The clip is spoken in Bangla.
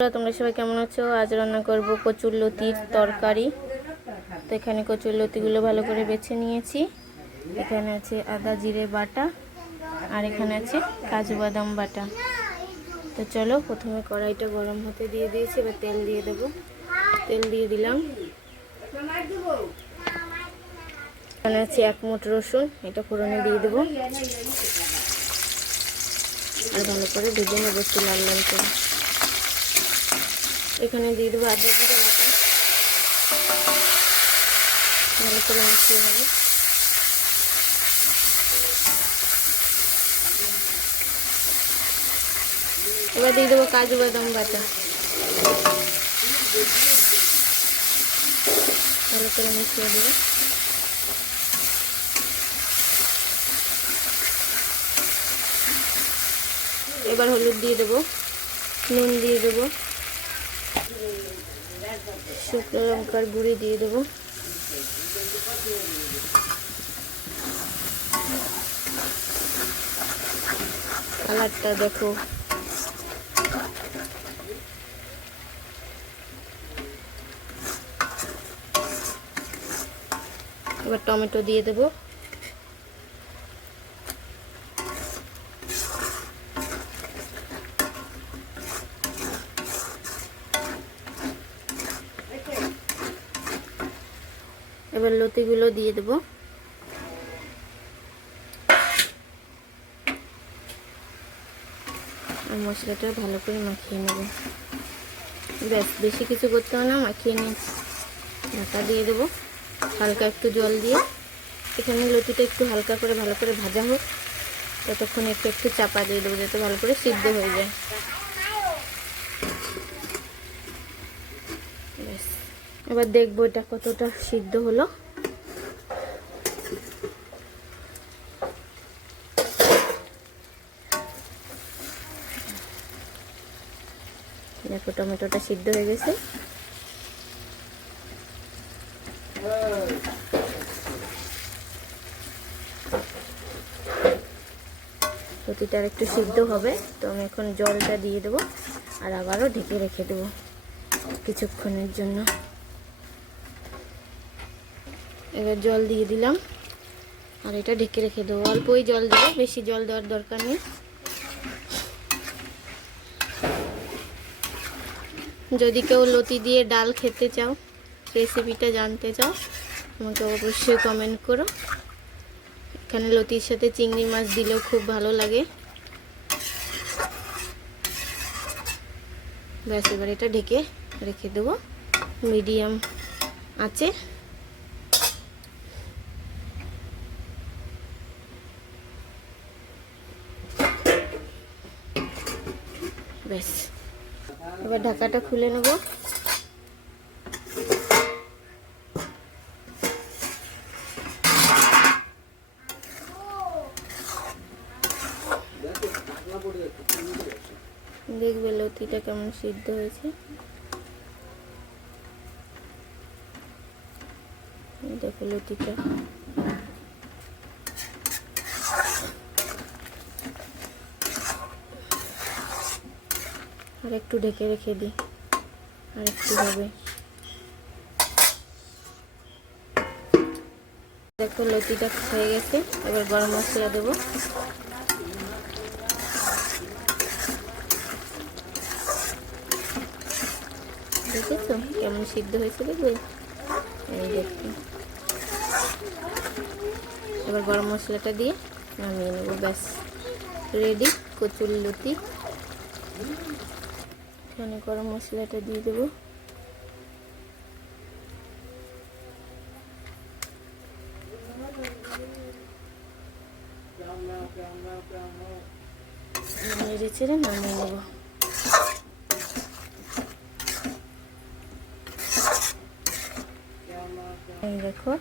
তোমরা সবাই কেমন আছো? আজ রান্না করব কচুর লতির তরকারি। তো এখানে কচুর লতিগুলো ভালো করে বেছে নিয়েছি। এখানে আছে আদা জিরে বাটা, আর এখানে আছে কাজু বাদাম বাটা। তো চলো, প্রথমে কড়াইটা গরম হতে দিয়ে দিয়েছি, এবার তেল দিয়ে দেবো। তেল দিয়ে দিলাম। এখানে আছে 1 মুঠ রসুন, এটা ফোড়নে দিয়ে দেবো আর ভালো করে ভেজে নেবো একটু লাল লাল করে। এখানে দিয়ে দেবো আদা জিরে বাটা, ভালো করে মিশিয়ে নেব। এবার দিয়ে দেবো কাজু বাদাম বাটা, ভালো করে মিশিয়ে দেবো। এবার হলুদ দিয়ে দেবো, নুন দিয়ে দেবো, শুকনো লঙ্কার গুঁড়ি দিয়ে দেবো, কালারটা দেখো। এবার টমেটো দিয়ে দেবো। এবার লতিগুলো দিয়ে দেবো। আর মশলাটা ভালো করে মাখিয়ে নেব। ব্যাস, বেশি কিছু করতে হবে না, মাখিয়ে নিয়ে ঢাকা দিয়ে দেবো হালকা একটু জল দিয়ে। এখানে লতিটা একটু হালকা করে ভালো করে ভাজা হোক, ততক্ষণ একটু একটু চাপা দিয়ে দেবো যাতে ভালো করে সিদ্ধ হয়ে যায়। ব্যাস, এবার দেখবো এটা কতটা সিদ্ধ হলো। দেখো টমেটোটা সিদ্ধ হয়ে গেছে। লতিটা আর একটু সিদ্ধ হবে, তো আমি এখন জলটা দিয়ে দেবো আর আবারও ঢেকে রেখে দেবো কিছুক্ষণের জন্য। এবার জল দিয়ে দিলাম আর এটা ঢেকে রেখে দেবো। অল্পই জল দেবো, বেশি জল দেওয়ার দরকার নেই। যদি কেউ লতি দিয়ে ডাল খেতে চাও, রেসিপিটা জানতে চাও, আমাকে অবশ্যই কমেন্ট করো। এখানে লতির সাথে চিংড়ি মাছ দিলেও খুব ভালো লাগে। ব্যাস, এবার এটা ঢেকে রেখে দেবো মিডিয়াম আঁচে। ব্যাস, এবার ঢাকাটা খুলে নেব। দেখবে লতিটা কেমন সিদ্ধ হয়েছে। দেখো লতিটা আর একটু ঢেকে রেখে দিই, আর একটু হবে। দেখো লতিটা হয়ে গেছে। এবার গরম মশলা দেবো। দেখেছো কেমন সিদ্ধ হয়েছে? দেখবে, এই দেখো। এবার গরম মশলাটা দিয়ে নামিয়ে নেবো। ব্যাস, রেডি কচুর লতি। এখানে গরম মশলাটা দিয়ে দেবো। নেড়ে চেড়ে নামিয়ে নেবো। এই দেখো